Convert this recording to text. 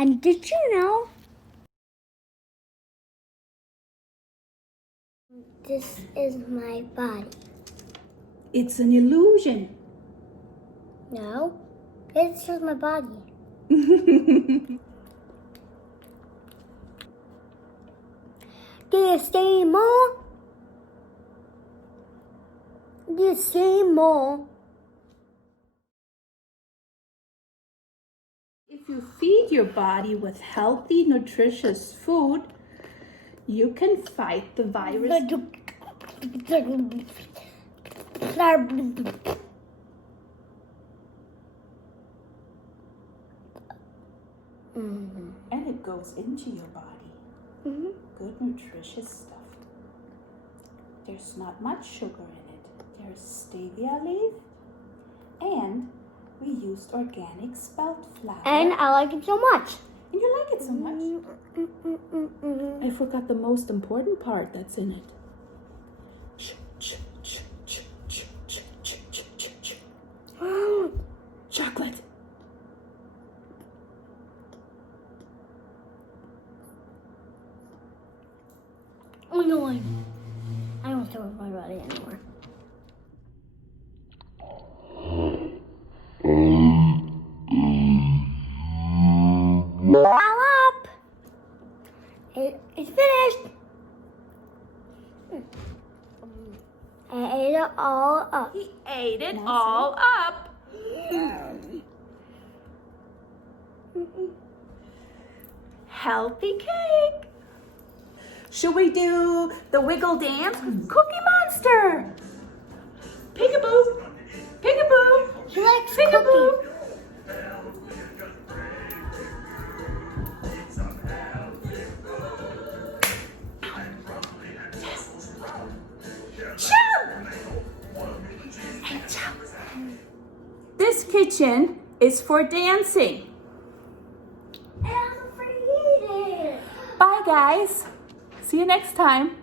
And did you know this is my body? It's an illusion. No, it's just my body. Do you see more? Do you see more? If you feed your body with healthy, nutritious food, you can fight the virus. And it goes into your body. Good, nutritious stuff. There's not much sugar in it. There's stevia leaf, and we used organic spelt flour. And I like it so much. And you like it so much. I forgot the most important part that's in it. Chocolate. Oh no, I don't care about my body anymore. All up. It's finished. I ate it all up. He ate it all up. Healthy cake. Should we do the wiggle dance? Cookie Monster. Peekaboo. Peekaboo. She likes Peekaboo. cookies. This kitchen is for dancing. And I'm afraid to eat it. Bye, guys. See you next time.